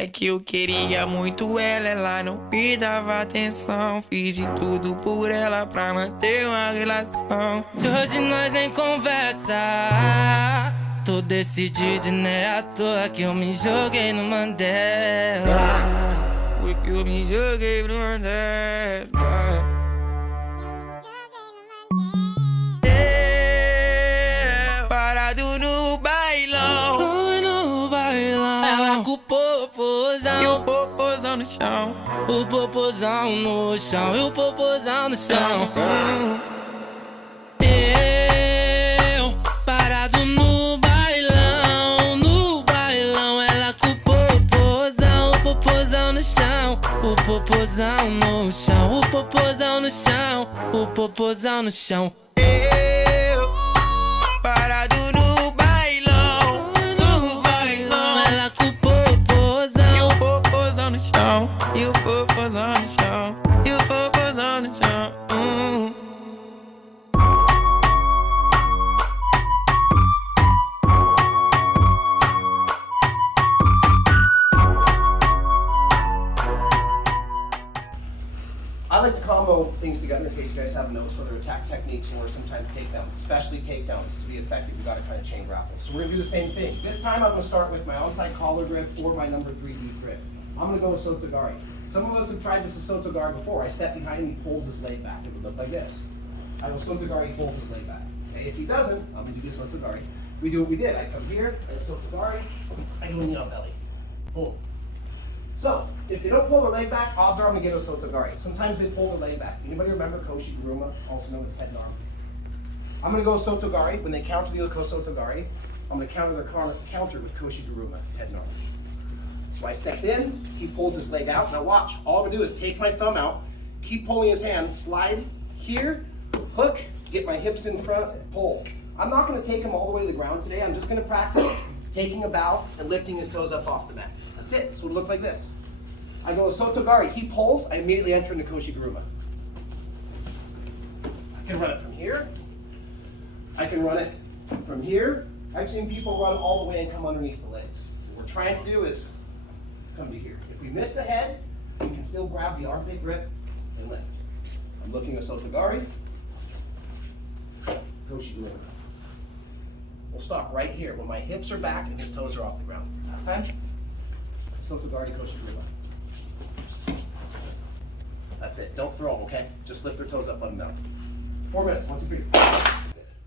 É que eu queria muito ela não me dava atenção. Fiz de tudo por ela pra manter uma relação. E hoje nós nem conversa. Tô decidido e não é à toa que eu me joguei no Mandela. Foi que eu me joguei pro Mandela. Parado no bailão. Ai, no bailão. Ela com o popozão. E o popozão no chão. O popozão no chão. E o popozão no chão. Eu parado no bailão. No bailão. Ela com o popozão. O popozão no chão. O popozão no chão. O popozão no chão. O popozão no chão. Parado no bailão. No bailão. Ela com o popozão. E o popozão no chão. E o popozão no chão. E o popozão no chão. I like to combo things together in case you guys haven't noticed, whether attack techniques or sometimes takedowns, especially takedowns. To be effective, you got to kind of chain grapple. So we're going to do the same thing. This time I'm going to start with my onside collar grip or my number 3 deep grip. I'm going to go with Sotogari. Some of us have tried this as Sotogari before. I step behind him, he pulls his leg back. It would look like this. I go Sotogari, he pulls his leg back. Okay, if he doesn't, I'm going to do this Sotogari. We do what we did. I come here, and Sotogari, I go knee on belly. Boom. So, if they don't pull their leg back, odds are I'm going to get a Sotogari. Sometimes they pull their leg back. Anybody remember Koshi-Guruma, also known as head and arm? I'm going to go Sotogari. When they counter the Sotogari, I'm going to counter their counter with Koshi-Guruma, head and arm. So I step in, he pulls his leg out. Now watch, all I'm going to do is take my thumb out, keep pulling his hand, slide here, hook, get my hips in front, pull. I'm not going to take him all the way to the ground today. I'm just going to practice taking a bow and lifting his toes up off the mat. That's it. So it'll look like this. I go Sotogari. He pulls. I immediately enter into Koshi-Guruma. I can run it from here. I can run it from here. I've seen people run all the way and come underneath the legs. What we're trying to do is come to here. If we miss the head, we can still grab the armpit grip and lift. I'm looking at Sotogari. Koshi-Guruma. We'll stop right here when my hips are back and his toes are off the ground. Last time. Sotogari, Koshi-Guruma. That's it. Don't throw them, okay? Just lift their toes up, let them down. 4 minutes. 1, 2, 3.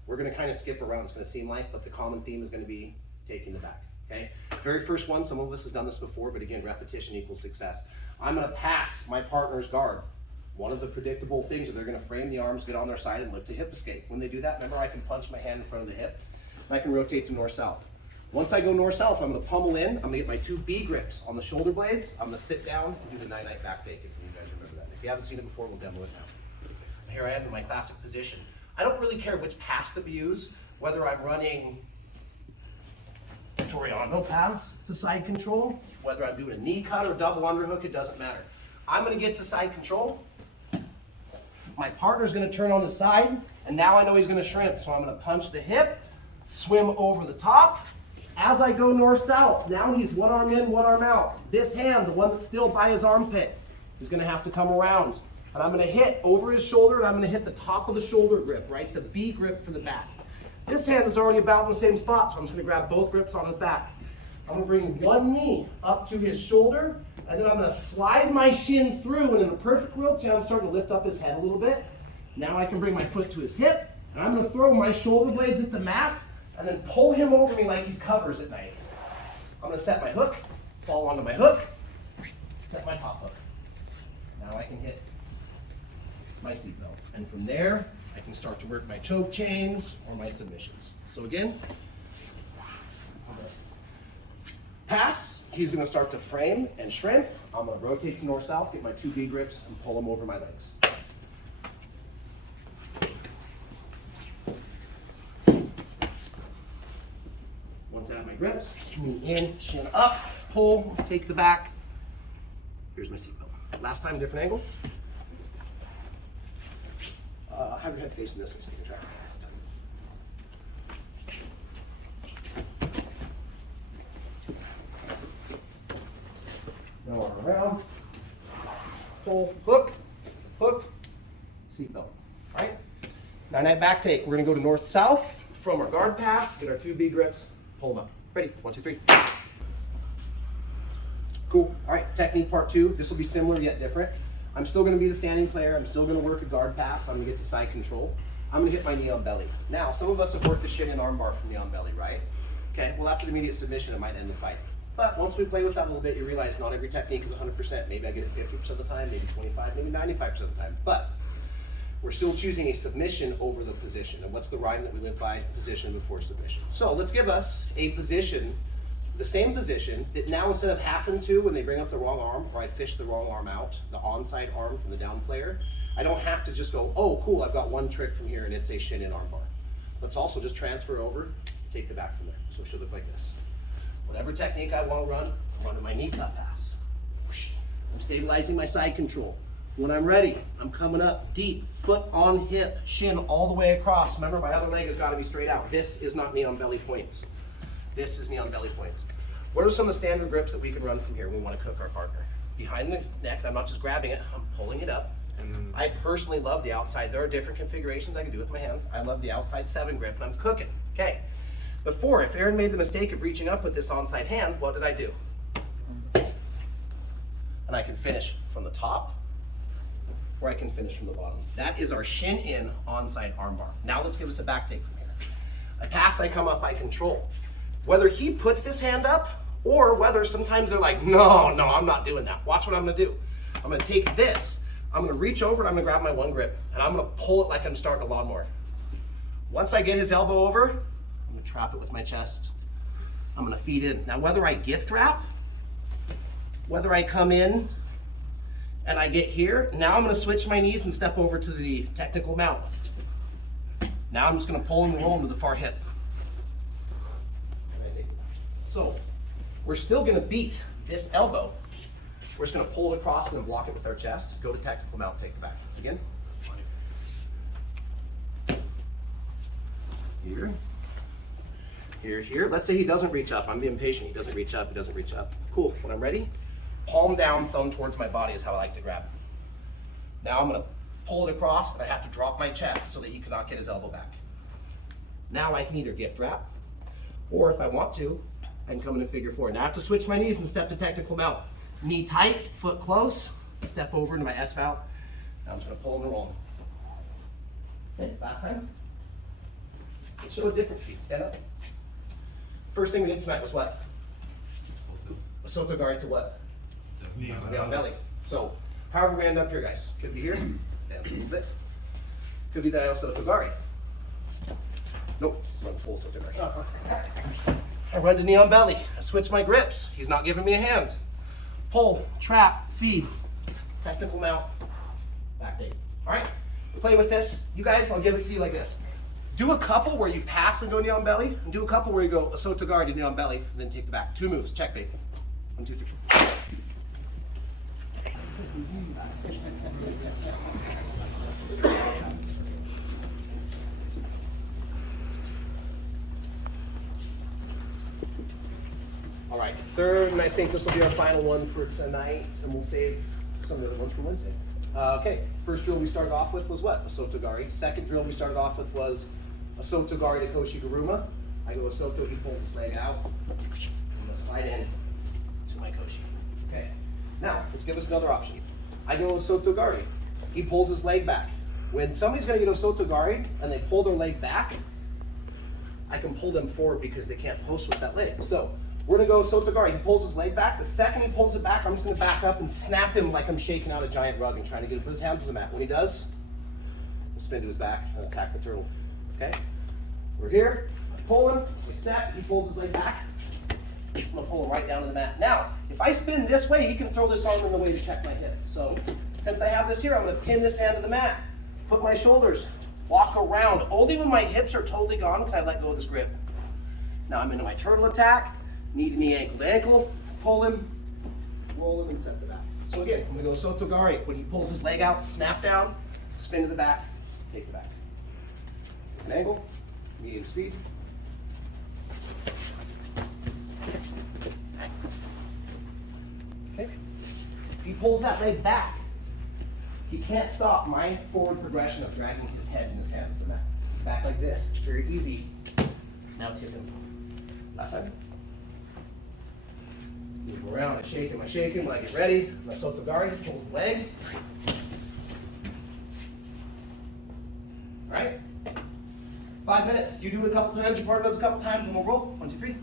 We're going to kind of skip around. It's going to seem like, but the common theme is going to be taking the back, okay? Very first one, some of us have done this before, but again, repetition equals success. I'm going to pass my partner's guard. One of the predictable things is they're going to frame the arms, get on their side, and look to hip escape. When they do that, remember I can punch my hand in front of the hip, and I can rotate to north-south. Once I go north-south, I'm going to pummel in. I'm going to get my 2 B grips on the shoulder blades. I'm going to sit down and do the night-night back take if you guys remember that. If you haven't seen it before, we'll demo it now. Here I am in my classic position. I don't really care which pass that we use, whether I'm running Toriano pass to side control, whether I'm doing a knee cut or double underhook, it doesn't matter. I'm going to get to side control. My partner's going to turn on the side, and now I know he's going to shrimp, so I'm going to punch the hip, swim over the top. As I go north-south, now he's one arm in, one arm out. This hand, the one that's still by his armpit, is going to have to come around. And I'm going to hit over his shoulder, and I'm going to hit the top of the shoulder grip, right? The B grip for the back. This hand is already about in the same spot, so I'm just going to grab both grips on his back. I'm going to bring one knee up to his shoulder, and then I'm going to slide my shin through, and in a perfect world, see how I'm starting to lift up his head a little bit? Now I can bring my foot to his hip, and I'm going to throw my shoulder blades at the mat, and then pull him over me like he's covers at night. I'm going to set my hook, fall onto my hook, set my top hook. Now I can hit my seatbelt. And from there, I can start to work my choke chains or my submissions. So again, pass, he's going to start to frame and shrimp. I'm going to rotate to north-south, get my 2 B grips, and pull them over my legs. Once I have my grips, knee in, shin up, pull, take the back. Here's my seatbelt. Last time, different angle. Have your head facing this way so you can track my hands this time. No arm around. Pull, hook, hook, seatbelt. All right? 9-9 back take. We're gonna go to north-south from our guard pass, get our 2 B grips, pull them up. Ready? 1, 2, 3. Cool. All right, technique part 2. This will be similar yet different. I'm still gonna be the standing player. I'm still gonna work a guard pass. I'm gonna get to side control. I'm gonna hit my knee on belly. Now, some of us have worked the shin and arm bar from knee on belly, right? Okay, well that's an immediate submission. It might end the fight. But once we play with that a little bit, you realize not every technique is 100%. Maybe I get it 50% of the time, maybe 25, maybe 95% of the time. But we're still choosing a submission over the position. And what's the rhyme that we live by? Position before submission. So let's give us a position, the same position, that now instead of having to, when they bring up the wrong arm, or I fish the wrong arm out, the onside arm from the down player, I don't have to just go, oh cool, I've got one trick from here and it's a shin in arm bar. Let's also just transfer over, take the back from there. So it should look like this. Whatever technique I want to run, I'm running my knee cut pass. I'm stabilizing my side control. When I'm ready, I'm coming up deep, foot on hip, shin all the way across. Remember, my other leg has got to be straight out. This is not knee on belly points. This is knee on belly points. What are some of the standard grips that we can run from here when we want to cook our partner? Behind the neck, I'm not just grabbing it, I'm pulling it up. I personally love the outside. There are different configurations I can do with my hands. I love the outside 7 grip, and I'm cooking. Okay. Before, if Aaron made the mistake of reaching up with this onside hand, what did I do? And I can finish from the top, or I can finish from the bottom. That is our shin in onside armbar. Now let's give us a back take from here. I pass, I come up, I control. Whether he puts this hand up, or whether sometimes they're like, no, I'm not doing that. Watch what I'm gonna do. I'm gonna take this, I'm gonna reach over and I'm gonna grab my one grip, and I'm gonna pull it like I'm starting a lawnmower. Once I get his elbow over, I'm gonna trap it with my chest. I'm gonna feed in. Now whether I gift wrap, whether I come in and I get here, now I'm gonna switch my knees and step over to the technical mount. Now I'm just gonna pull and roll him to the far hip. So we're still gonna beat this elbow. We're just gonna pull it across and then block it with our chest. Go to technical mount, take it back. Again. Here. Here, here. Let's say he doesn't reach up. I'm being patient. He doesn't reach up, he doesn't reach up. Cool. When I'm ready, palm down, thumb towards my body is how I like to grab. Now I'm gonna pull it across and I have to drop my chest so that he cannot get his elbow back. Now I can either gift wrap, or if I want to, I can come in a figure 4. Now I have to switch my knees and step to technical mount. Knee tight, foot close, step over into my S mount. Now I'm just gonna pull and roll. Okay, last time. Let's show a different feat. Stand up. First thing we did tonight was what? A soto guard to what? Knee on belly. So, however we end up here, guys. Could be here. Stand a little bit. Could be that I soto guard. Nope. Run full soto guard. I run to knee on belly. I switch my grips. He's not giving me a hand. Pull, trap, feed, technical mount, back take. All right, play with this. You guys, I'll give it to you like this. Do a couple where you pass and go knee on belly, and do a couple where you go a soto guard to knee on belly, and then take the back. 2 moves, checkmate. 1, 2, 3. All right, third, and I think this will be our final one for tonight, and we'll save some of the other ones for Wednesday. Okay, first drill we started off with was what? A soto gari. Second drill we started off with was a soto gari to koshi garuma. I go a soto, he pulls his leg out. I'm gonna slide in to my koshi. Okay, now let's give us another option. I go a soto gari. He pulls his leg back. When somebody's gonna get a soto gari and they pull their leg back, I can pull them forward because they can't post with that leg. So we're gonna go soto gari. He pulls his leg back. The second he pulls it back, I'm just gonna back up and snap him like I'm shaking out a giant rug and trying to get him to put his hands on the mat. When he does, we'll spin to his back and attack the turtle. Okay? We're here, I pull him, we snap, he pulls his leg back. I'm gonna pull him right down to the mat. Now, if I spin this way, he can throw this arm in the way to check my hip. So, since I have this here, I'm gonna pin this hand to the mat, put my shoulders, walk around. Only when my hips are totally gone can I let go of this grip. Now I'm into my turtle attack, knee to knee, ankle to ankle, pull him, roll him, and set the back. So again, I'm gonna go soto gari. When he pulls his leg out, snap down, spin to the back, take the back. An angle, medium speed. Okay. he pulls that leg back, he can't stop my forward progression of dragging his head and his hands to the mat. He's back like this. It's very easy. Now tip him forward. Last side. Move him around. I shake him. When I get ready, my Sotogari pulls the leg. All right. 5 minutes. You do it a couple times. Your partner does it a couple times, and we'll roll. 1, 2, 3.